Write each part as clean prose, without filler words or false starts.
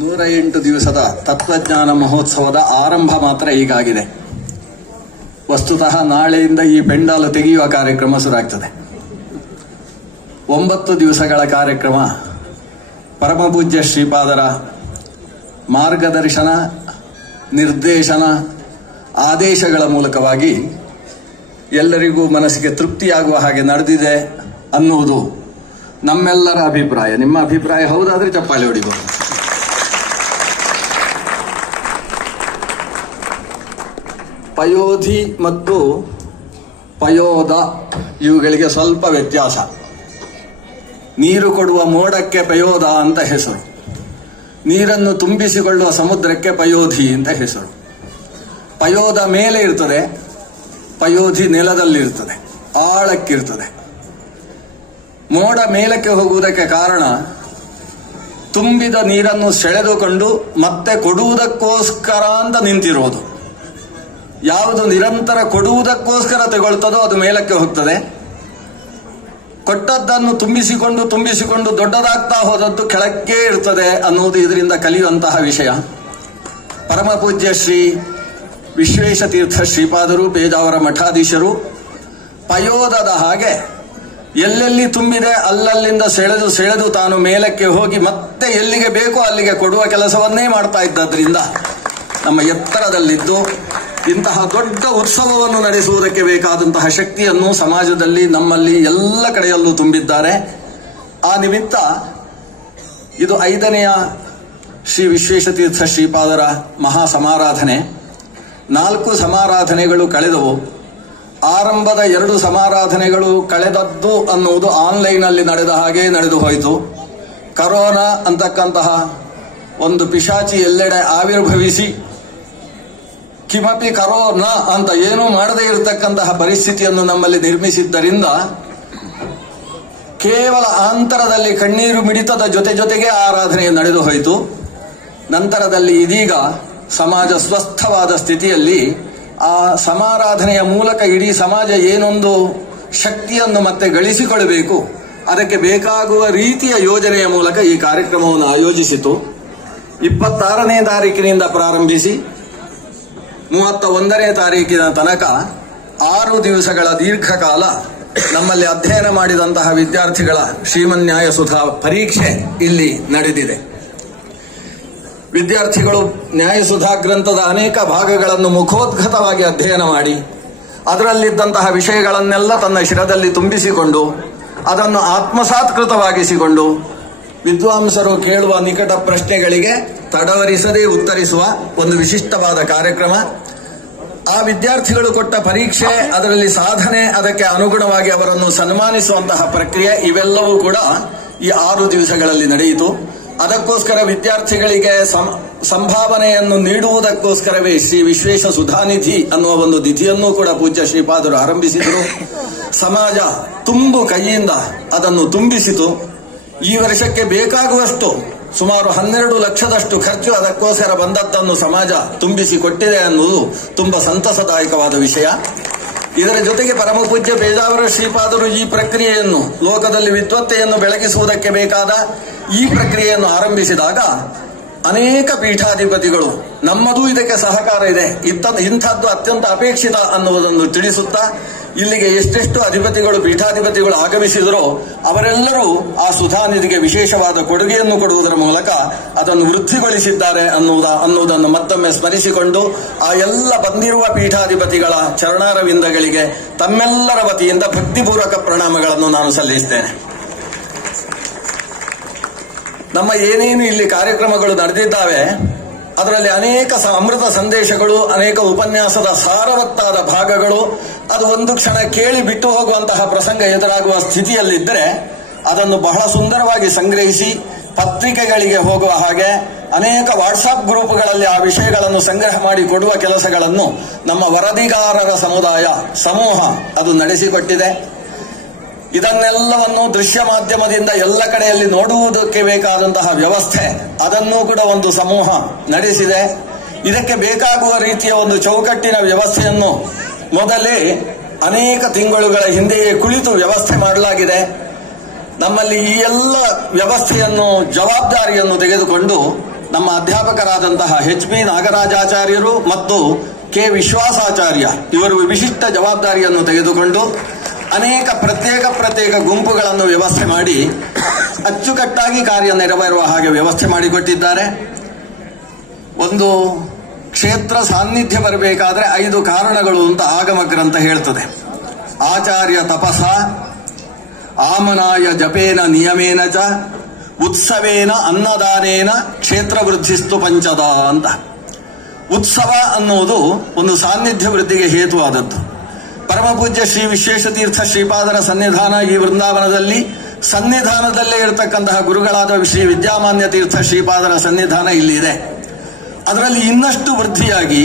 108 ದಿವಸದ ತತ್ವಜ್ಞಾನ ಮಹೋತ್ಸವದ ಆರಂಭ ಮಾತ್ರ ಈಗಾಗಿದೆ. ವಸ್ತುತಃ ನಾಳೆಯಿಂದ ಈ ಪೆಂಡಾಲು ತೆಗೆಯುವ ಕಾರ್ಯಕ್ರಮ ಶುರುವಾಗ್ತದೆ. 9 ದಿವಸಗಳ ಕಾರ್ಯಕ್ರಮ ಪರಮಪೂಜ್ಯ ಶ್ರೀಪಾದರ ಮಾರ್ಗದರ್ಶನ, ನಿರ್ದೇಶನ, ಆದೇಶಗಳ ಮೂಲಕವಾಗಿ ಎಲ್ಲರಿಗೂ ಮನಸ್ಸಿಗೆ ತೃಪ್ತಿಯಾಗುವ ಹಾಗೆ ನಡೆದಿದೆ ಅನ್ನುವುದು ನಮ್ಮೆಲ್ಲರ ಅಭಿಪ್ರಾಯ. ನಿಮ್ಮ ಅಭಿಪ್ರಾಯ ಹೌದಾದ್ರೆ ಚಪ್ಪಾಳೆ ಹೊಡಿಬಹುದು. ಪಯೋಧಿ ಮತ್ತು ಪಯೋದ ಇವುಗಳಿಗೆ ಸ್ವಲ್ಪ ವ್ಯತ್ಯಾಸ. ನೀರು ಕೊಡುವ ಮೋಡಕ್ಕೆ ಪಯೋದ ಅಂತ ಹೆಸರು, ನೀರನ್ನು ತುಂಬಿಸಿಕೊಳ್ಳುವ ಸಮುದ್ರಕ್ಕೆ ಪಯೋಧಿ ಅಂತ ಹೆಸರು. ಪಯೋದ ಮೇಲೆ ಇರ್ತದೆ, ಪಯೋಧಿ ನೆಲದಲ್ಲಿರ್ತದೆ, ಆಳಕ್ಕಿರ್ತದೆ. ಮೋಡ ಮೇಲಕ್ಕೆ ಹೋಗುವುದಕ್ಕೆ ಕಾರಣ ತುಂಬಿದ ನೀರನ್ನು ಸೆಳೆದುಕೊಂಡು ಮತ್ತೆ ಕೊಡುವುದಕ್ಕೋಸ್ಕರ ಅಂತ ನಿಂತಿರೋದು. ಯಾವುದು ನಿರಂತರ ಕೊಡುವುದಕ್ಕೋಸ್ಕರ ತಗೊಳ್ತದೋ ಅದು ಮೇಲಕ್ಕೆ ಹೋಗ್ತದೆ. ಕೊಟ್ಟದ್ದನ್ನು ತುಂಬಿಸಿಕೊಂಡು ದೊಡ್ಡದಾಗ್ತಾ ಹೋದದ್ದು ಕೆಳಕ್ಕೆ ಇರ್ತದೆ ಅನ್ನುವುದು ಇದರಿಂದ ಕಲಿಯುವಂತಹ ವಿಷಯ. ಪರಮಪೂಜ್ಯ ಶ್ರೀ ವಿಶ್ವೇಶತೀರ್ಥ ಶ್ರೀಪಾದರು, ಪೇಜಾವರ ಮಠಾಧೀಶರು ಪಯೋದದ ಹಾಗೆ ಎಲ್ಲೆಲ್ಲಿ ತುಂಬಿದೆ ಅಲ್ಲಲ್ಲಿಂದ ಸೆಳೆದು ತಾನು ಮೇಲಕ್ಕೆ ಹೋಗಿ ಮತ್ತೆ ಎಲ್ಲಿಗೆ ಬೇಕೋ ಅಲ್ಲಿಗೆ ಕೊಡುವ ಕೆಲಸವನ್ನೇ ಮಾಡ್ತಾ ಇದ್ದದ್ರಿಂದ ನಮ್ಮ ಎತ್ತರದಲ್ಲಿದ್ದು ಇಂತಹ ದೊಡ್ಡ ಉತ್ಸವವನ್ನು ನಡೆಸುವುದಕ್ಕೆ ಬೇಕಾದಂತಹ ಶಕ್ತಿಯನ್ನು ಸಮಾಜದಲ್ಲಿ ನಮ್ಮಲ್ಲಿ ಎಲ್ಲ ಕಡೆಯಲ್ಲೂ ತುಂಬಿದ್ದಾರೆ. ಆ ನಿಮಿತ್ತ ಇದು 5ನೆಯ ಶ್ರೀ ವಿಶ್ವೇಶತೀರ್ಥ ಶ್ರೀಪಾದರ ಮಹಾ ಸಮಾರಾಧನೆ. 4 ಸಮಾರಾಧನೆಗಳು ಕಳೆದವು. ಆರಂಭದ 2 ಸಮಾರಾಧನೆಗಳು ಕಳೆದದ್ದು ಅನ್ನುವುದು ಆನ್ಲೈನ್ನಲ್ಲಿ ನಡೆದ ಹಾಗೆ ನಡೆದು ಹೋಯಿತು. ಕರೋನಾ ಅಂತಕ್ಕಂತಹ ಒಂದು ಪಿಶಾಚಿ ಎಲ್ಲೆಡೆ ಆವಿರ್ಭವಿಸಿ ಕಿಮಪಿ ಕರೋನಾ ಅಂತ ಏನೂ ಮಾಡದೇ ಇರತಕ್ಕಂತಹ ಪರಿಸ್ಥಿತಿಯನ್ನು ನಮ್ಮಲ್ಲಿ ನಿರ್ಮಿಸಿದ್ದರಿಂದ ಕೇವಲ ಆಂತರದಲ್ಲಿ ಕಣ್ಣೀರು ಮಿಡಿತದ ಜೊತೆಗೆ ಆರಾಧನೆ ನಡೆದು ಹೋಯಿತು. ನಂತರದಲ್ಲಿ ಇದೀಗ ಸಮಾಜ ಸ್ವಸ್ಥವಾದ ಸ್ಥಿತಿಯಲ್ಲಿ ಆ ಸಮಾರಾಧನೆಯ ಮೂಲಕ ಇಡೀ ಸಮಾಜ ಏನೊಂದು ಶಕ್ತಿಯನ್ನು ಮತ್ತೆ ಗಳಿಸಿಕೊಳ್ಳಬೇಕು, ಅದಕ್ಕೆ ಬೇಕಾಗುವ ರೀತಿಯ ಯೋಜನೆಯ ಮೂಲಕ ಈ ಕಾರ್ಯಕ್ರಮವನ್ನು ಆಯೋಜಿಸಿತು. 26ನೇ ತಾರೀಕಿನಿಂದ ಪ್ರಾರಂಭಿಸಿ 31ನೇ ತಾರೀಕಿನ ತನಕ 6 ದಿವಸಗಳ ದೀರ್ಘಕಾಲ ನಮ್ಮಲ್ಲಿ ಅಧ್ಯಯನ ಮಾಡಿದಂತಹ ವಿದ್ಯಾರ್ಥಿಗಳ ಶ್ರೀಮನ್ಯಾಯಸುಧಾ ಪರೀಕ್ಷೆ ಇಲ್ಲಿ ನಡೆದಿದೆ. ವಿದ್ಯಾರ್ಥಿಗಳು ನ್ಯಾಯಸುಧಾ ಗ್ರಂಥದ ಅನೇಕ ಭಾಗಗಳನ್ನು ಮುಖೋದ್ಗತವಾಗಿ ಅಧ್ಯಯನ ಮಾಡಿ ಅದರಲ್ಲಿದ್ದಂತಹ ವಿಷಯಗಳನ್ನೆಲ್ಲ ತನ್ನ ಶಿರದಲ್ಲಿ ತುಂಬಿಸಿಕೊಂಡು ಅದನ್ನು ಆತ್ಮಸಾತ್ಕೃತವಾಗಿಸಿಕೊಂಡು ವಿದ್ವಾಂಸರು ಕೇಳುವ ನಿಕಟ ಪ್ರಶ್ನೆಗಳಿಗೆ ತಡವರಿಸದೇ ಉತ್ತರಿಸುವ ಒಂದು ವಿಶಿಷ್ಟವಾದ ಕಾರ್ಯಕ್ರಮ. ಆ ವಿದ್ಯಾರ್ಥಿಗಳು ಕೊಟ್ಟ ಪರೀಕ್ಷೆ, ಅದರಲ್ಲಿ ಸಾಧನೆ, ಅದಕ್ಕೆ ಅನುಗುಣವಾಗಿ ಅವರನ್ನು ಸನ್ಮಾನಿಸುವಂತಹ ಪ್ರಕ್ರಿಯೆ ಇವೆಲ್ಲವೂ ಕೂಡ ಈ 6 ದಿವಸಗಳಲ್ಲಿ ನಡೆಯಿತು. ಅದಕ್ಕೋಸ್ಕರ ವಿದ್ಯಾರ್ಥಿಗಳಿಗೆ ಸಂಭಾವನೆಯನ್ನು ನೀಡುವುದಕ್ಕೋಸ್ಕರವೇ ಶ್ರೀ ವಿಶ್ವೇಶ ಸುಧಾನಿಧಿ ಅನ್ನುವ ಒಂದು ನಿಧಿಯನ್ನು ಕೂಡ ಪೂಜ್ಯ ಶ್ರೀಪಾದರು ಆರಂಭಿಸಿದರು. ಸಮಾಜ ತುಂಬು ಕೈಯಿಂದ ಅದನ್ನು ತುಂಬಿಸಿತು. ಈ ವರ್ಷಕ್ಕೆ ಬೇಕಾಗುವಷ್ಟು ಸುಮಾರು 12 ಲಕ್ಷದಷ್ಟು ಖರ್ಚು ಅದಕ್ಕೋಸ್ಕರ ಬಂದದ್ದನ್ನು ಸಮಾಜ ತುಂಬಿಸಿಕೊಟ್ಟಿದೆ ಅನ್ನುವುದು ತುಂಬಾ ಸಂತಸದಾಯಕವಾದ ವಿಷಯ. ಇದರ ಜೊತೆಗೆ ಪರಮಪೂಜ್ಯ ಪೇಜಾವರ ಶ್ರೀಪಾದರು ಈ ಪ್ರಕ್ರಿಯೆಯನ್ನು, ಲೋಕದಲ್ಲಿ ವಿದ್ವತ್ತೆಯನ್ನು ಬೆಳಗಿಸುವುದಕ್ಕೆ ಬೇಕಾದ ಈ ಪ್ರಕ್ರಿಯೆಯನ್ನು ಆರಂಭಿಸಿದಾಗ ಅನೇಕ ಪೀಠಾಧಿಪತಿಗಳು ನಮ್ಮದೂ ಇದಕ್ಕೆ ಸಹಕಾರ ಇದೆ, ಇಂಥದ್ದು ಅತ್ಯಂತ ಅಪೇಕ್ಷಿತ ಅನ್ನುವುದನ್ನು ತಿಳಿಸುತ್ತಾ ಇಲ್ಲಿಗೆ ಎಷ್ಟೆಷ್ಟು ಅಧಿಪತಿಗಳು, ಪೀಠಾಧಿಪತಿಗಳು ಆಗಮಿಸಿದರೋ ಅವರೆಲ್ಲರೂ ಆ ಸುಧಾನಿಧಿಗೆ ವಿಶೇಷವಾದ ಕೊಡುಗೆಯನ್ನು ಕೊಡುವುದರ ಮೂಲಕ ಅದನ್ನು ವೃದ್ಧಿಗೊಳಿಸಿದ್ದಾರೆ ಅನ್ನುವುದನ್ನು ಮತ್ತೊಮ್ಮೆ ಸ್ಮರಿಸಿಕೊಂಡು ಆ ಎಲ್ಲ ಬಂದಿರುವ ಪೀಠಾಧಿಪತಿಗಳ ಚರಣಾರವಿಂದಗಳಿಗೆ ತಮ್ಮೆಲ್ಲರ ವತಿಯಿಂದ ಭಕ್ತಿಪೂರ್ವಕ ಪ್ರಣಾಮಗಳನ್ನು ನಾನು ಸಲ್ಲಿಸುತ್ತೇನೆ. ನಮ್ಮ ಏನೇನು ಇಲ್ಲಿ ಕಾರ್ಯಕ್ರಮಗಳು ನಡೆದಿದ್ದಾವೆ ಅದರಲ್ಲಿ ಅನೇಕ ಅಮೃತ ಸಂದೇಶಗಳು, ಅನೇಕ ಉಪನ್ಯಾಸದ ಸಾರವತ್ತಾದ ಭಾಗಗಳು, ಅದು ಒಂದು ಕ್ಷಣ ಕೇಳಿ ಬಿಟ್ಟು ಹೋಗುವಂತಹ ಪ್ರಸಂಗ ಎದುರಾಗುವ ಸ್ಥಿತಿಯಲ್ಲಿದ್ದರೆ ಅದನ್ನು ಬಹಳ ಸುಂದರವಾಗಿ ಸಂಗ್ರಹಿಸಿ ಪತ್ರಿಕೆಗಳಿಗೆ ಹೋಗುವ ಹಾಗೆ ಅನೇಕ ವಾಟ್ಸಾಪ್ ಗ್ರೂಪ್ಗಳಲ್ಲಿ ಆ ವಿಷಯಗಳನ್ನು ಸಂಗ್ರಹ ಮಾಡಿ ಕೊಡುವ ಕೆಲಸಗಳನ್ನು ನಮ್ಮ ವರದಿಗಾರರ ಸಮೂಹ ಅದು ನಡೆಸಿಕೊಟ್ಟಿದೆ. ಇದನ್ನೆಲ್ಲವನ್ನು ದೃಶ್ಯ ಮಾಧ್ಯಮದಿಂದ ಎಲ್ಲ ಕಡೆಯಲ್ಲಿ ನೋಡುವುದಕ್ಕೆ ಬೇಕಾದಂತಹ ವ್ಯವಸ್ಥೆ ಅದನ್ನೂ ಕೂಡ ಒಂದು ಸಮೂಹ ನಡೆಸಿದೆ. ಇದಕ್ಕೆ ಬೇಕಾಗುವ ರೀತಿಯ ಒಂದು ಚೌಕಟ್ಟಿನ ವ್ಯವಸ್ಥೆಯನ್ನು ಮೊದಲೇ ಅನೇಕ ತಿಂಗಳುಗಳ ಹಿಂದೆಯೇ ಕುಳಿತು ವ್ಯವಸ್ಥೆ ಮಾಡಲಾಗಿದೆ. ನಮ್ಮಲ್ಲಿ ಈ ಎಲ್ಲ ವ್ಯವಸ್ಥೆಯನ್ನು ಜವಾಬ್ದಾರಿಯನ್ನು ತೆಗೆದುಕೊಂಡು ನಮ್ಮ ಅಧ್ಯಾಪಕರಾದಂತಹ HB ನಾಗರಾಜಾಚಾರ್ಯರು ಮತ್ತು K ವಿಶ್ವಾಸಾಚಾರ್ಯ ಇವರು ವಿಶಿಷ್ಟ ಜವಾಬ್ದಾರಿಯನ್ನು ತೆಗೆದುಕೊಂಡು ಅನೇಕ ಪ್ರತ್ಯೇಕ ಗುಂಪುಗಳನ್ನು ವ್ಯವಸ್ಥೆ ಮಾಡಿ ಅಚ್ಚುಕಟ್ಟಾಗಿ ಕಾರ್ಯ ನೆರವೇರುವ ಹಾಗೆ ವ್ಯವಸ್ಥೆ ಮಾಡಿಕೊಟ್ಟಿದ್ದಾರೆ. ಒಂದು ಕ್ಷೇತ್ರ ಸಾನ್ನಿಧ್ಯ ಬರಬೇಕಾದ್ರೆ 5 ಕಾರಣಗಳು ಅಂತ ಆಗಮ ಗ್ರಂಥ ಹೇಳ್ತದೆ. ಆಚಾರ್ಯ ತಪಸ, ಆಮನಾಯ ಜಪೇನ ನಿಯಮೇನ ಚ, ಉತ್ಸವೇನ ಅನ್ನದಾನೇನ ಕ್ಷೇತ್ರ ವೃದ್ಧಿಸ್ತು ಪಂಚದ ಅಂತ. ಉತ್ಸವ ಅನ್ನುವುದು ಒಂದು ಸಾನ್ನಿಧ್ಯ ವೃದ್ಧಿಗೆ ಹೇತುವಾದದ್ದು. ಪರಮಪೂಜ್ಯ ಶ್ರೀ ವಿಶ್ವೇಶತೀರ್ಥ ಶ್ರೀಪಾದರ ಸನ್ನಿಧಾನ ಈ ವೃಂದಾವನದಲ್ಲಿ, ಸನ್ನಿಧಾನದಲ್ಲೇ ಇರತಕ್ಕಂತಹ ಗುರುಗಳಾದ ಶ್ರೀ ವಿದ್ಯಾಮಾನ್ಯ ತೀರ್ಥ ಶ್ರೀಪಾದರ ಸನ್ನಿಧಾನ ಇಲ್ಲಿದೆ. ಅದರಲ್ಲಿ ಇನ್ನಷ್ಟು ವೃದ್ಧಿಯಾಗಿ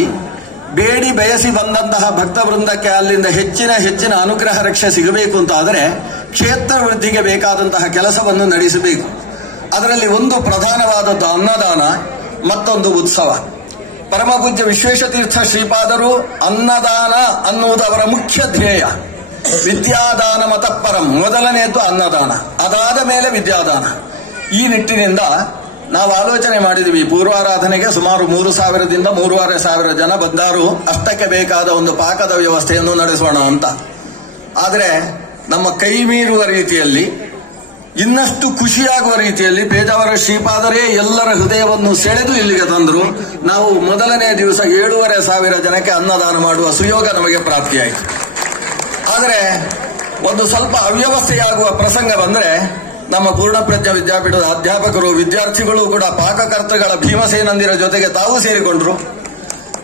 ಬೇಡಿ ಬಯಸಿ ಬಂದಂತಹ ಭಕ್ತ ವೃಂದಕ್ಕೆ ಅಲ್ಲಿಂದ ಹೆಚ್ಚಿನ ಅನುಗ್ರಹ ರಕ್ಷೆ ಸಿಗಬೇಕು ಅಂತ ಆದರೆ ಕ್ಷೇತ್ರ ವೃದ್ಧಿಗೆ ಬೇಕಾದಂತಹ ಕೆಲಸವನ್ನು ನಡೆಸಬೇಕು. ಅದರಲ್ಲಿ ಒಂದು ಪ್ರಧಾನವಾದದ್ದು ಅನ್ನದಾನ, ಮತ್ತೊಂದು ಉತ್ಸವ. ಪರಮಪೂಜ್ಯ ವಿಶ್ವೇಶತೀರ್ಥ ಶ್ರೀಪಾದರು ಅನ್ನದಾನ ಅನ್ನುವುದು ಅವರ ಮುಖ್ಯ ಧ್ಯೇಯ. ವಿದ್ಯಾದಾನ ಮತಪರಂ, ಮೊದಲನೆಯದ್ದು ಅನ್ನದಾನ, ಅದಾದ ಮೇಲೆ ವಿದ್ಯಾದಾನ. ಈ ನಿಟ್ಟಿನಿಂದ ನಾವು ಆಲೋಚನೆ ಮಾಡಿದ್ವಿ, ಪೂರ್ವಾರಾಧನೆಗೆ ಸುಮಾರು 3,000ದಿಂದ 3,500 ಜನ ಬಂದಾರು, ಅಷ್ಟಕ್ಕೆ ಬೇಕಾದ ಒಂದು ಪಾಕದ ವ್ಯವಸ್ಥೆಯನ್ನು ನಡೆಸೋಣ ಅಂತ. ಆದರೆ ನಮ್ಮ ಕೈ ಮೀರುವ ರೀತಿಯಲ್ಲಿ, ಇನ್ನಷ್ಟು ಖುಷಿಯಾಗುವ ರೀತಿಯಲ್ಲಿ ಪೇಜಾವರ ಶ್ರೀಪಾದರೇ ಎಲ್ಲರ ಹೃದಯವನ್ನು ಸೆಳೆದು ಇಲ್ಲಿಗೆ ತಂದರು. ನಾವು ಮೊದಲನೇ ದಿವಸ 7,500 ಜನಕ್ಕೆ ಅನ್ನದಾನ ಮಾಡುವ ಸುಯೋಗ ನಮಗೆ ಪ್ರಾಪ್ತಿಯಾಯಿತು. ಆದರೆ ಒಂದು ಸ್ವಲ್ಪ ಅವ್ಯವಸ್ಥೆಯಾಗುವ ಪ್ರಸಂಗ ಬಂದರೆ ನಮ್ಮ ಪೂರ್ಣಪ್ರಜ್ಞ ವಿದ್ಯಾಪೀಠದ ಅಧ್ಯಾಪಕರು, ವಿದ್ಯಾರ್ಥಿಗಳು ಕೂಡ ಪಾಕಕರ್ತೃಗಳ ಭೀಮಸೇನಂದಿರ ಜೊತೆಗೆ ತಾವು ಸೇರಿಕೊಂಡ್ರು.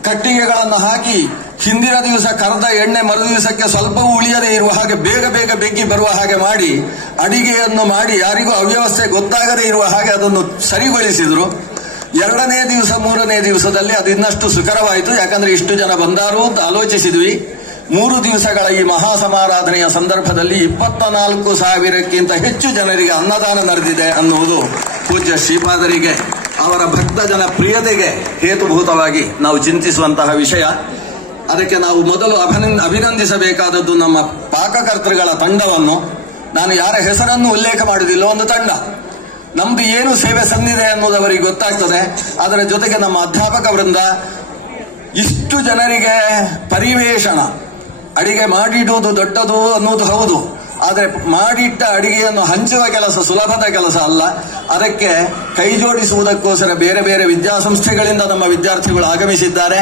ಕಟ್ಟಿಗೆಗಳನ್ನು ಹಾಕಿ ಹಿಂದಿನ ದಿವಸ ಕರೆದ ಎಣ್ಣೆ ಮರು ದಿವಸಕ್ಕೆ ಸ್ವಲ್ಪವೂ ಉಳಿಯದೇ ಇರುವ ಹಾಗೆ ಬೇಗ ಬೆಗ್ಗಿ ಬರುವ ಹಾಗೆ ಮಾಡಿ ಅಡಿಗೆಯನ್ನು ಮಾಡಿ ಯಾರಿಗೂ ಅವ್ಯವಸ್ಥೆ ಗೊತ್ತಾಗದೇ ಇರುವ ಹಾಗೆ ಅದನ್ನು ಸರಿಗೊಳಿಸಿದ್ರು. 2ನೇ ದಿವಸ 3ನೇ ದಿವಸದಲ್ಲಿ ಅದು ಇನ್ನಷ್ಟು ಸುಕರವಾಯಿತು. ಯಾಕಂದ್ರೆ ಇಷ್ಟು ಜನ ಬಂದಾರು ಅಂತ ಆಲೋಚಿಸಿದ್ವಿ. 3 ದಿವಸಗಳ ಈ ಮಹಾ ಸಮಾರಾಧನೆಯ ಸಂದರ್ಭದಲ್ಲಿ 24,000ಕ್ಕಿಂತ ಹೆಚ್ಚು ಜನರಿಗೆ ಅನ್ನದಾನ ನಡೆದಿದೆ ಅನ್ನುವುದು ಪೂಜ್ಯ ಶ್ರೀಪಾದರಿಗೆ, ಅವರ ಭಕ್ತ ಜನ ಪ್ರಿಯತೆಗೆ ಹೇತುಭೂತವಾಗಿ ನಾವು ಚಿಂತಿಸುವಂತಹ ವಿಷಯ. ಅದಕ್ಕೆ ನಾವು ಮೊದಲು ಅಭಿನಂದಿಸಬೇಕಾದದ್ದು ನಮ್ಮ ಪಾಕಕರ್ತೃಗಳ ತಂಡವನ್ನು. ನಾನು ಯಾರ ಹೆಸರನ್ನು ಉಲ್ಲೇಖ ಮಾಡುವುದಿಲ್ಲ, ಒಂದು ತಂಡ. ನಮ್ದು ಏನು ಸೇವೆ ಸಂದಿದೆ ಅನ್ನೋದು ಅವರಿಗೆ ಗೊತ್ತಾಗ್ತದೆ. ಅದರ ಜೊತೆಗೆ ನಮ್ಮ ಅಧ್ಯಾಪಕ ವೃಂದ ಇಷ್ಟು ಜನರಿಗೆ ಪರಿವೇಷಣ, ಅಡಿಗೆ ಮಾಡಿಡುವುದು ದೊಡ್ಡದು ಅನ್ನೋದು ಹೌದು, ಆದರೆ ಮಾಡಿಟ್ಟ ಅಡಿಗೆಯನ್ನು ಹಂಚುವ ಕೆಲಸ ಸುಲಭದ ಕೆಲಸ ಅಲ್ಲ. ಅದಕ್ಕೆ ಕೈ ಜೋಡಿಸುವುದಕ್ಕೋಸ್ಕರ ಬೇರೆ ಬೇರೆ ವಿದ್ಯಾಸಂಸ್ಥೆಗಳಿಂದ ನಮ್ಮ ವಿದ್ಯಾರ್ಥಿಗಳು ಆಗಮಿಸಿದ್ದಾರೆ.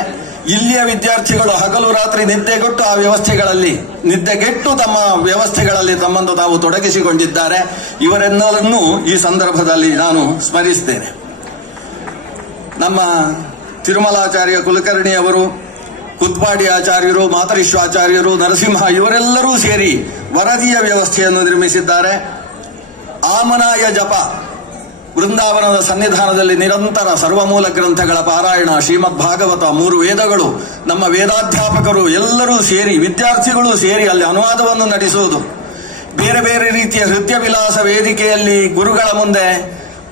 ಇಲ್ಲಿಯ ವಿದ್ಯಾರ್ಥಿಗಳು ಹಗಲು ರಾತ್ರಿ ನಿದ್ದೆಗೆಟ್ಟು ಆ ವ್ಯವಸ್ಥೆಗಳಲ್ಲಿ ನಿದ್ದೆಗೆಟ್ಟು ತಮ್ಮ ವ್ಯವಸ್ಥೆಗಳಲ್ಲಿ ತಮ್ಮನ್ನು ತಾವು ತೊಡಗಿಸಿಕೊಂಡಿದ್ದಾರೆ. ಇವರೆಲ್ಲರನ್ನೂ ಈ ಸಂದರ್ಭದಲ್ಲಿ ನಾನು ಸ್ಮರಿಸ್ತೇನೆ. ನಮ್ಮ ತಿರುಮಲಾಚಾರ್ಯ ಕುಲಕರ್ಣಿಯವರು, ಕುತ್ಪಾಡಿ ಆಚಾರ್ಯರು, ಮಾತರಿಶ್ವಾಚಾರ್ಯರು, ನರಸಿಂಹ ಇವರೆಲ್ಲರೂ ಸೇರಿ ವರದಿಯ ವ್ಯವಸ್ಥೆಯನ್ನು ನಿರ್ಮಿಸಿದ್ದಾರೆ. ಆಮನಾಯ ಜಪ, ವೃಂದಾವನದ ಸನ್ನಿಧಾನದಲ್ಲಿ ನಿರಂತರ ಸರ್ವಮೂಲ ಗ್ರಂಥಗಳ ಪಾರಾಯಣ, ಶ್ರೀಮದ್ ಭಾಗವತ, 3 ವೇದಗಳು, ನಮ್ಮ ವೇದಾಧ್ಯಾಪಕರು ಎಲ್ಲರೂ ಸೇರಿ, ವಿದ್ಯಾರ್ಥಿಗಳು ಸೇರಿ ಅಲ್ಲಿ ಅನುವಾದವನ್ನು ನಡೆಸುವುದು. ಬೇರೆ ಬೇರೆ ರೀತಿಯ ನೃತ್ಯ ವಿಲಾಸ ವೇದಿಕೆಯಲ್ಲಿ ಗುರುಗಳ ಮುಂದೆ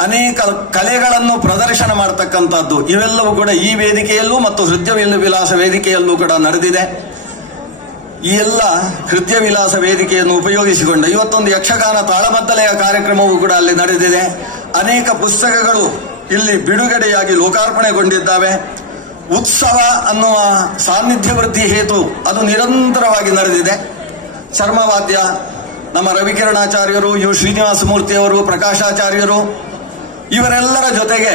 ಅನೇಕ ಕಲೆಗಳನ್ನು ಪ್ರದರ್ಶನ ಮಾಡತಕ್ಕಂಥದ್ದು, ಇವೆಲ್ಲವೂ ಕೂಡ ಈ ವೇದಿಕೆಯಲ್ಲೂ ಮತ್ತು ನೃತ್ಯ ವಿಲಾಸ ವೇದಿಕೆಯಲ್ಲೂ ಕೂಡ ನಡೆದಿದೆ. ಈ ಎಲ್ಲ ನೃತ್ಯ ವಿಲಾಸ ವೇದಿಕೆಯನ್ನು ಉಪಯೋಗಿಸಿಕೊಂಡು ಇವತ್ತೊಂದು ಯಕ್ಷಗಾನ ತಾಳಮದ್ದಲೆಯ ಕಾರ್ಯಕ್ರಮವೂ ಕೂಡ ಅಲ್ಲಿ ನಡೆದಿದೆ. ಅನೇಕ ಪುಸ್ತಕಗಳು ಇಲ್ಲಿ ಬಿಡುಗಡೆಯಾಗಿ ಲೋಕಾರ್ಪಣೆಗೊಂಡಿದ್ದಾವೆ. ಉತ್ಸವ ಅನ್ನುವ ಸಾನ್ನಿಧ್ಯ ವೃದ್ಧಿ ಹೇತು ಅದು ನಿರಂತರವಾಗಿ ನಡೆದಿದೆ. ಚರ್ಮವಾದ್ಯ, ನಮ್ಮ ರವಿಕಿರಣಾಚಾರ್ಯರು, ಯು ಶ್ರೀನಿವಾಸ ಮೂರ್ತಿಯವರು, ಪ್ರಕಾಶಾಚಾರ್ಯರು ಇವರೆಲ್ಲರ ಜೊತೆಗೆ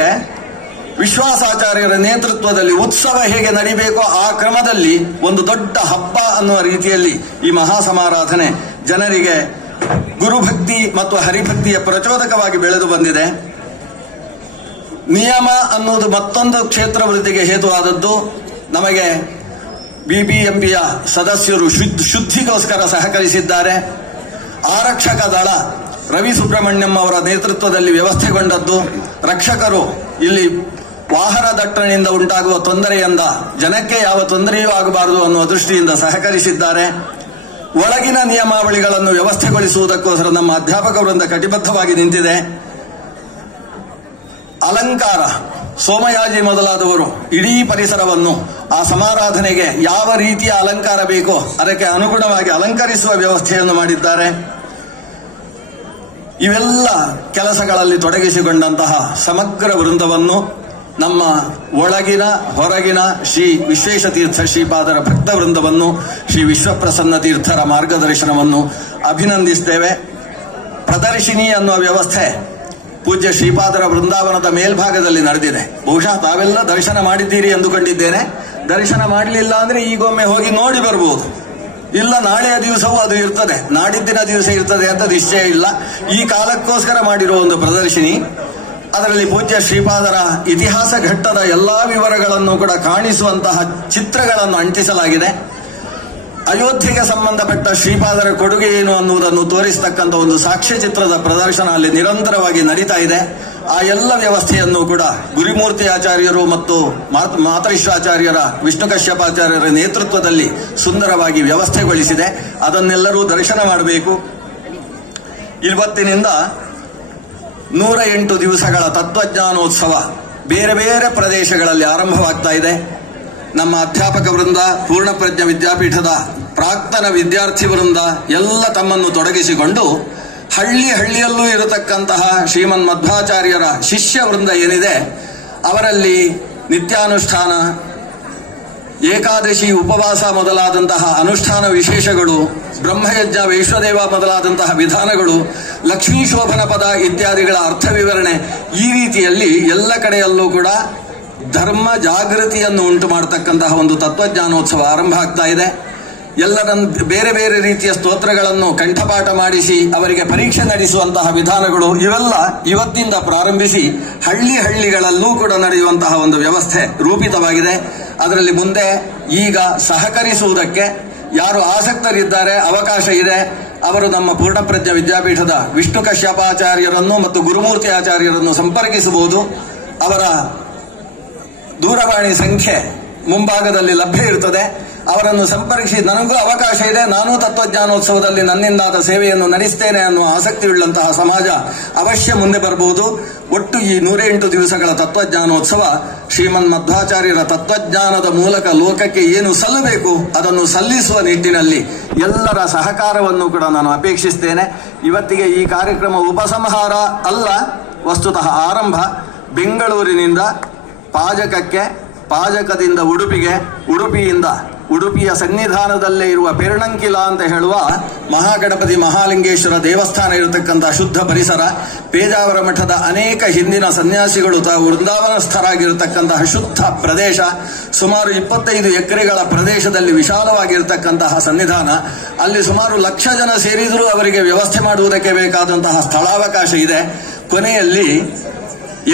ವಿಶ್ವಾಸಾಚಾರ್ಯರ ನೇತೃತ್ವದಲ್ಲಿ ಉತ್ಸವ ಹೇಗೆ ನಡಿಬೇಕೋ ಆ ಕ್ರಮದಲ್ಲಿ ಒಂದು ದೊಡ್ಡ ಹಬ್ಬ ಅನ್ನುವ ರೀತಿಯಲ್ಲಿ ಈ ಮಹಾ ಸಮಾರಾಧನೆ ಜನರಿಗೆ ಗುರುಭಕ್ತಿ ಮತ್ತು ಹರಿಭಕ್ತಿಯ ಪ್ರಚೋದಕವಾಗಿ ಬೆಳೆದು ಬಂದಿದೆ. ನಿಯಮ ಅನ್ನುವುದು ಮತ್ತೊಂದು ಕ್ಷೇತ್ರ ವೃದ್ಧಿಗೆ ಹೇತುವಾದದ್ದು. ನಮಗೆ BBMPಯ ಸದಸ್ಯರು ಶುದ್ಧಿಗೋಸ್ಕರ ಸಹಕರಿಸಿದ್ದಾರೆ. ಆರಕ್ಷಕ ದಳ ರವಿ ಸುಬ್ರಹ್ಮಣ್ಯಂ ಅವರ ನೇತೃತ್ವದಲ್ಲಿ ವ್ಯವಸ್ಥೆಗೊಂಡದ್ದು. ರಕ್ಷಕರು ಇಲ್ಲಿ ವಾಹನ ದಟ್ಟಣೆಯಿಂದ ಉಂಟಾಗುವ ತೊಂದರೆಯಿಂದ ಜನಕ್ಕೆ ಯಾವ ತೊಂದರೆಯೂ ಆಗಬಾರದು ಅನ್ನುವ ದೃಷ್ಟಿಯಿಂದ ಸಹಕರಿಸಿದ್ದಾರೆ. ಒಳಗಿನ ನಿಯಮಾವಳಿಗಳನ್ನು ವ್ಯವಸ್ಥೆಗೊಳಿಸುವುದಕ್ಕೋಸ್ಕರ ನಮ್ಮ ಅಧ್ಯಾಪಕ ವೃಂದ ಕಟಿಬದ್ಧವಾಗಿ ನಿಂತಿದೆ. ಅಲಂಕಾರ, ಸೋಮಯಾಜಿ ಮೊದಲಾದವರು ಇಡೀ ಪರಿಸರವನ್ನು ಆ ಸಮಾರಾಧನೆಗೆ ಯಾವ ರೀತಿಯ ಅಲಂಕಾರ ಬೇಕೋ ಅದಕ್ಕೆ ಅನುಗುಣವಾಗಿ ಅಲಂಕರಿಸುವ ವ್ಯವಸ್ಥೆಯನ್ನು ಮಾಡಿದ್ದಾರೆ. ಇವೆಲ್ಲ ಕೆಲಸಗಳಲ್ಲಿ ತೊಡಗಿಸಿಕೊಂಡಂತಹ ಸಮಗ್ರ ವೃಂದವನ್ನು ನಮ್ಮ ಒಳಗಿನ ಹೊರಗಿನ ಶ್ರೀ ವಿಶ್ವೇಶತೀರ್ಥ ಶ್ರೀಪಾದರ ಭಕ್ತ ವೃಂದವನ್ನು ಶ್ರೀ ವಿಶ್ವಪ್ರಸನ್ನ ತೀರ್ಥರ ಮಾರ್ಗದರ್ಶನವನ್ನು ಅಭಿನಂದಿಸ್ತೇವೆ. ಪ್ರದರ್ಶಿನಿ ಅನ್ನುವ ವ್ಯವಸ್ಥೆ ಪೂಜ್ಯ ಶ್ರೀಪಾದರ ವೃಂದಾವನದ ಮೇಲ್ಭಾಗದಲ್ಲಿ ನಡೆದಿದೆ. ಬಹುಶಃ ತಾವೆಲ್ಲ ದರ್ಶನ ಮಾಡಿದ್ದೀರಿ ಎಂದುಕೊಂಡಿದ್ದೇನೆ. ದರ್ಶನ ಮಾಡಲಿಲ್ಲ ಅಂದ್ರೆ ಈಗೊಮ್ಮೆ ಹೋಗಿ ನೋಡಿ ಬರಬಹುದು. ಇಲ್ಲ ನಾಳೆಯ ದಿವಸವೂ ಅದು ಇರ್ತದೆ, ನಾಡಿದ್ದಿನ ದಿವಸ ಇರ್ತದೆ ಅಂತ ನಿಶ್ಚಯ ಇಲ್ಲ. ಈ ಕಾಲಕ್ಕೋಸ್ಕರ ಮಾಡಿರುವ ಒಂದು ಪ್ರದರ್ಶಿನಿ. ಅದರಲ್ಲಿ ಪೂಜ್ಯ ಶ್ರೀಪಾದರ ಇತಿಹಾಸ ಘಟ್ಟದ ಎಲ್ಲಾ ವಿವರಗಳನ್ನು ಕೂಡ ಕಾಣಿಸುವಂತಹ ಚಿತ್ರಗಳನ್ನು ಅಂಟಿಸಲಾಗಿದೆ. ಅಯೋಧ್ಯೆಗೆ ಸಂಬಂಧಪಟ್ಟ ಶ್ರೀಪಾದರ ಕೊಡುಗೆ ಏನು ಅನ್ನುವುದನ್ನು ತೋರಿಸತಕ್ಕಂಥ ಒಂದು ಸಾಕ್ಷ್ಯಚಿತ್ರದ ಪ್ರದರ್ಶನ ಅಲ್ಲಿ ನಿರಂತರವಾಗಿ ನಡೀತಾ ಇದೆ. ಆ ಎಲ್ಲ ವ್ಯವಸ್ಥೆಯನ್ನು ಕೂಡ ಗುರುಮೂರ್ತಿ ಆಚಾರ್ಯರು ಮತ್ತು ಮಾತರಿಶ್ವಾಚಾರ್ಯರ ವಿಷ್ಣು ಕಶ್ಯಪಾಚಾರ್ಯರ ನೇತೃತ್ವದಲ್ಲಿ ಸುಂದರವಾಗಿ ವ್ಯವಸ್ಥೆಗೊಳಿಸಿದೆ. ಅದನ್ನೆಲ್ಲರೂ ದರ್ಶನ ಮಾಡಬೇಕು. ಇವತ್ತಿನಿಂದ 108 ದಿವಸಗಳ ತತ್ವಜ್ಞಾನೋತ್ಸವ ಬೇರೆ ಬೇರೆ ಪ್ರದೇಶಗಳಲ್ಲಿ ಆರಂಭವಾಗ್ತಾ ಇದೆ. ನಮ್ಮ ಅಧ್ಯಾಪಕ ವೃಂದ, ಪೂರ್ಣಪ್ರಜ್ಞ ವಿದ್ಯಾಪೀಠದ ಪ್ರಾಕ್ತನ ವಿದ್ಯಾರ್ಥಿ ವೃಂದ ಎಲ್ಲ ತಮ್ಮನ್ನು ತೊಡಗಿಸಿಕೊಂಡು ಹಳ್ಳಿಯಲ್ಲೂ ಇರತಕ್ಕಂತಹ ಶ್ರೀಮನ್ ಮಧ್ವಾಚಾರ್ಯರ ಶಿಷ್ಯ ವೃಂದ ಏನಿದೆ ಅವರಲ್ಲಿ ನಿತ್ಯಾನುಷ್ಠಾನ, ಏಕಾದಶಿ ಉಪವಾಸ ಮೊದಲಾದಂತಹ ಅನುಷ್ಠಾನ ವಿಶೇಷಗಳು, ಬ್ರಹ್ಮಯಜ್ಞ, ವೈಶ್ವದೇವ ಮೊದಲಾದಂತಹ ವಿಧಾನಗಳು, ಲಕ್ಷ್ಮೀ ಶೋಭನ ಪದ ಇತ್ಯಾದಿಗಳ ಅರ್ಥ ವಿವರಣೆ, ಈ ರೀತಿಯಲ್ಲಿ ಎಲ್ಲ ಕಡೆಯಲ್ಲೂ ಕೂಡ ಧರ್ಮ ಜಾಗೃತಿಯನ್ನು ಉಂಟು ಮಾಡತಕ್ಕಂತಹ ಒಂದು ತತ್ವಜ್ಞಾನೋತ್ಸವ ಆರಂಭ ಆಗ್ತಾ ಇದೆ. ಎಲ್ಲರನ್ನು ಬೇರೆ ಬೇರೆ ರೀತಿಯ ಸ್ತೋತ್ರಗಳನ್ನು ಕಂಠಪಾಠ ಮಾಡಿಸಿ ಅವರಿಗೆ ಪರೀಕ್ಷೆ ನಡೆಸುವಂತಹ ವಿಧಾನಗಳು ಇವೆಲ್ಲ ಇವತ್ತಿಂದ ಪ್ರಾರಂಭಿಸಿ ಹಳ್ಳಿಗಳಲ್ಲೂ ಕೂಡ ನಡೆಯುವಂತಹ ಒಂದು ವ್ಯವಸ್ಥೆ ರೂಪಿತವಾಗಿದೆ. ಅದರಲ್ಲಿ ಮುಂದೆ ಈಗ ಸಹಕರಿಸುವುದಕ್ಕೆ ಯಾರು ಆಸಕ್ತರಿದ್ದಾರೆ, ಅವಕಾಶ ಇದೆ, ಅವರು ನಮ್ಮ ಪೂರ್ಣಪ್ರಜ್ಞ ವಿದ್ಯಾಪೀಠದ ವಿಷ್ಣು ಕಶ್ಯಪಾಚಾರ್ಯರನ್ನು ಮತ್ತು ಗುರುಮೂರ್ತಿ ಆಚಾರ್ಯರನ್ನು ಸಂಪರ್ಕಿಸಬಹುದು. ಅವರ ದೂರವಾಣಿ ಸಂಖ್ಯೆ ಮುಂಭಾಗದಲ್ಲಿ ಲಭ್ಯ ಇರುತ್ತದೆ. ಅವರನ್ನು ಸಂಪರ್ಕಿಸಿ ನನಗೂ ಅವಕಾಶ ಇದೆ, ನಾನೂ ತತ್ವಜ್ಞಾನೋತ್ಸವದಲ್ಲಿ ನನ್ನಿಂದಾದ ಸೇವೆಯನ್ನು ನಡೆಸ್ತೇನೆ ಅನ್ನುವ ಆಸಕ್ತಿಯುಳ್ಳಂತಹ ಸಮಾಜ ಅವಶ್ಯ ಮುಂದೆ ಬರಬಹುದು. ಒಟ್ಟು ಈ 108 ದಿವಸಗಳ ತತ್ವಜ್ಞಾನೋತ್ಸವ ಶ್ರೀಮನ್ ಮಧ್ವಾಚಾರ್ಯರ ತತ್ವಜ್ಞಾನದ ಮೂಲಕ ಲೋಕಕ್ಕೆ ಏನು ಸಲ್ಲಬೇಕು ಅದನ್ನು ಸಲ್ಲಿಸುವ ನಿಟ್ಟಿನಲ್ಲಿ ಎಲ್ಲರ ಸಹಕಾರವನ್ನು ಕೂಡ ನಾನು ಅಪೇಕ್ಷಿಸ್ತೇನೆ. ಇವತ್ತಿಗೆ ಈ ಕಾರ್ಯಕ್ರಮ ಉಪಸಂಹಾರ ಅಲ್ಲ, ವಸ್ತುತಃ ಆರಂಭ. ಬೆಂಗಳೂರಿನಿಂದ ಪಾಜಕಕ್ಕೆ, ಪಾಜಕದಿಂದ ಉಡುಪಿಗೆ, ಉಡುಪಿಯ ಸನ್ನಿಧಾನದಲ್ಲೇ ಇರುವ ಪೆರ್ಣಂಕಿಲ ಅಂತ ಹೇಳುವ ಮಹಾಗಣಪತಿ ಮಹಾಲಿಂಗೇಶ್ವರ ದೇವಸ್ಥಾನ ಇರತಕ್ಕಂತಹ ಶುದ್ಧ ಪರಿಸರ, ಪೇಜಾವರ ಮಠದ ಅನೇಕ ಹಿಂದಿನ ಸನ್ಯಾಸಿಗಳು ತಾವು ವೃಂದಾವನಸ್ಥರಾಗಿರತಕ್ಕಂತಹ ಶುದ್ಧ ಪ್ರದೇಶ, ಸುಮಾರು 25 ಎಕರೆಗಳ ಪ್ರದೇಶದಲ್ಲಿ ವಿಶಾಲವಾಗಿರತಕ್ಕಂತಹ ಸನ್ನಿಧಾನ. ಅಲ್ಲಿ ಸುಮಾರು 1,00,000 ಜನ ಸೇರಿದರೂ ಅವರಿಗೆ ವ್ಯವಸ್ಥೆ ಮಾಡುವುದಕ್ಕೆ ಬೇಕಾದಂತಹ ಸ್ಥಳಾವಕಾಶ ಇದೆ. ಕೊನೆಯಲ್ಲಿ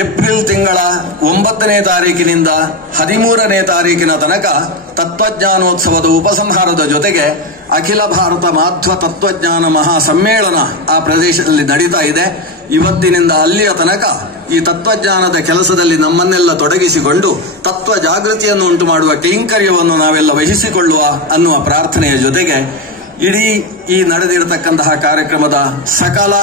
ಏಪ್ರಿಲ್ ತಿಂಗಳ 9ನೇ ತಾರೀಕಿನಿಂದ 13ನೇ ತಾರೀಕಿನ ತನಕ ತತ್ವಜ್ಞಾನೋತ್ಸವದ ಉಪಸಂಹಾರದ ಜೊತೆಗೆ ಅಖಿಲ ಭಾರತ ಮಾಧ್ವ ತತ್ವಜ್ಞಾನ ಮಹಾಸಮ್ಮೇಳನ ಆ ಪ್ರದೇಶದಲ್ಲಿ ನಡೀತಾ ಇದೆ. ಇವತ್ತಿನಿಂದ ಅಲ್ಲಿಯ ತನಕ ಈ ತತ್ವಜ್ಞಾನದ ಕೆಲಸದಲ್ಲಿ ನಮ್ಮನ್ನೆಲ್ಲ ತೊಡಗಿಸಿಕೊಂಡು ತತ್ವ ಜಾಗೃತಿಯನ್ನು ಉಂಟು ಮಾಡುವ ಕೈಂಕರ್ಯವನ್ನು ನಾವೆಲ್ಲ ವಹಿಸಿಕೊಳ್ಳುವ ಅನ್ನುವ ಪ್ರಾರ್ಥನೆಯ ಜೊತೆಗೆ ಇಡೀ ಈ ನಡೆದಿರತಕ್ಕಂತಹ ಕಾರ್ಯಕ್ರಮದ ಸಕಲ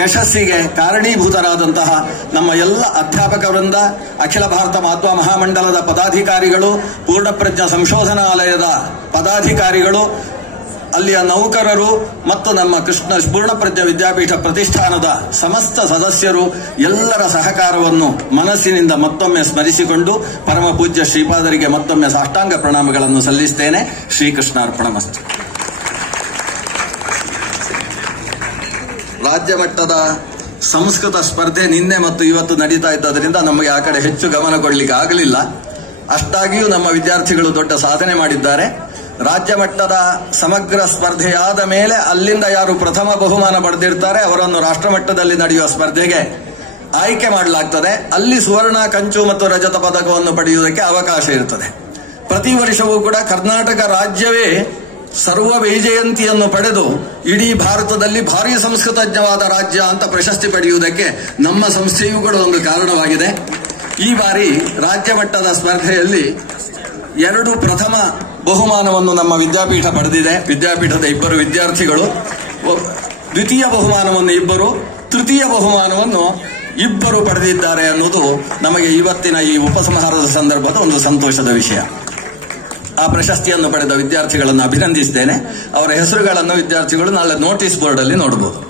ಯಶಸ್ಸಿಗೆ ಕಾರಣೀಭೂತರಾದಂತಹ ನಮ್ಮ ಎಲ್ಲ ಅಧ್ಯಾಪಕ ವೃಂದ, ಅಖಿಲ ಭಾರತ ಮಾಧ್ವ ಮಹಾಮಂಡಲದ ಪದಾಧಿಕಾರಿಗಳು, ಪೂರ್ಣಪ್ರಜ್ಞ ಸಂಶೋಧನಾಲಯದ ಪದಾಧಿಕಾರಿಗಳು, ಅಲ್ಲಿಯ ನೌಕರರು ಮತ್ತು ನಮ್ಮ ಪೂರ್ಣಪ್ರಜ್ಞ ವಿದ್ಯಾಪೀಠ ಪ್ರತಿಷ್ಠಾನದ ಸಮಸ್ತ ಸದಸ್ಯರು ಎಲ್ಲರ ಸಹಕಾರವನ್ನು ಮನಸ್ಸಿನಿಂದ ಮತ್ತೊಮ್ಮೆ ಸ್ಮರಿಸಿಕೊಂಡು ಪರಮ ಪೂಜ್ಯ ಶ್ರೀಪಾದರಿಗೆ ಮತ್ತೊಮ್ಮೆ ಸಾಷ್ಟಾಂಗ ಪ್ರಣಾಮಗಳನ್ನು ಸಲ್ಲಿಸುತ್ತೇನೆ. ಶ್ರೀಕೃಷ್ಣಾರ್ಪಣಮಸ್ತು. ರಾಜ್ಯ ಮಟ್ಟದ ಸಂಸ್ಕೃತ ಸ್ಪರ್ಧೆ ನಿನ್ನೆ ಮತ್ತು ಇವತ್ತು ನಡೀತಾ ಇದ್ದರಿಂದ ನಮಗೆ ಆ ಕಡೆ ಹೆಚ್ಚು ಗಮನ ಕೊಡಲಿಕ್ಕೆ ಆಗಲಿಲ್ಲ. ಅಷ್ಟಾಗಿಯೂ ನಮ್ಮ ವಿದ್ಯಾರ್ಥಿಗಳು ದೊಡ್ಡ ಸಾಧನೆ ಮಾಡಿದ್ದಾರೆ. ರಾಜ್ಯ ಮಟ್ಟದ ಸಮಗ್ರ ಸ್ಪರ್ಧೆಯಾದ ಮೇಲೆ ಅಲ್ಲಿಂದ ಯಾರು ಪ್ರಥಮ ಬಹುಮಾನ ಪಡೆದಿರ್ತಾರೆ ಅವರನ್ನು ರಾಷ್ಟ್ರ ಮಟ್ಟದಲ್ಲಿ ನಡೆಯುವ ಸ್ಪರ್ಧೆಗೆ ಆಯ್ಕೆ ಮಾಡಲಾಗ್ತದೆ. ಅಲ್ಲಿ ಸುವರ್ಣ, ಕಂಚು ಮತ್ತು ರಜತ ಪದಕವನ್ನು ಪಡೆಯುವುದಕ್ಕೆ ಅವಕಾಶ ಇರುತ್ತದೆ. ಪ್ರತಿ ವರ್ಷವೂ ಕೂಡ ಕರ್ನಾಟಕ ರಾಜ್ಯವೇ ಸರ್ವ ವೈಜಯಂತಿಯನ್ನು ಪಡೆದು ಇಡೀ ಭಾರತದಲ್ಲಿ ಭಾರಿ ಸಂಸ್ಕೃತಜ್ಞವಾದ ರಾಜ್ಯ ಅಂತ ಪ್ರಶಸ್ತಿ ಪಡೆಯುವುದಕ್ಕೆ ನಮ್ಮ ಸಂಸ್ಥೆಯೂ ಕೂಡ ಒಂದು ಕಾರಣವಾಗಿದೆ. ಈ ಬಾರಿ ರಾಜ್ಯ ಮಟ್ಟದ ಸ್ಪರ್ಧೆಯಲ್ಲಿ 2 ಪ್ರಥಮ ಬಹುಮಾನವನ್ನು ನಮ್ಮ ವಿದ್ಯಾಪೀಠ ಪಡೆದಿದೆ. ವಿದ್ಯಾಪೀಠದ 2 ವಿದ್ಯಾರ್ಥಿಗಳು, ದ್ವಿತೀಯ ಬಹುಮಾನವನ್ನು 2, ತೃತೀಯ ಬಹುಮಾನವನ್ನು 2 ಪಡೆದಿದ್ದಾರೆ ಅನ್ನೋದು ನಮಗೆ ಇವತ್ತಿನ ಈ ಉಪಸಂಹಾರದ ಸಂದರ್ಭದ ಒಂದು ಸಂತೋಷದ ವಿಷಯ. ಆ ಪ್ರಶಸ್ತಿಯನ್ನು ಪಡೆದ ವಿದ್ಯಾರ್ಥಿಗಳನ್ನು ಅಭಿನಂದಿಸ್ತೇನೆ. ಅವರ ಹೆಸರುಗಳನ್ನು ವಿದ್ಯಾರ್ಥಿಗಳು ನಾಳೆ ನೋಟಿಸ್ ಬೋರ್ಡ್ ಅಲ್ಲಿ ನೋಡಬಹುದು.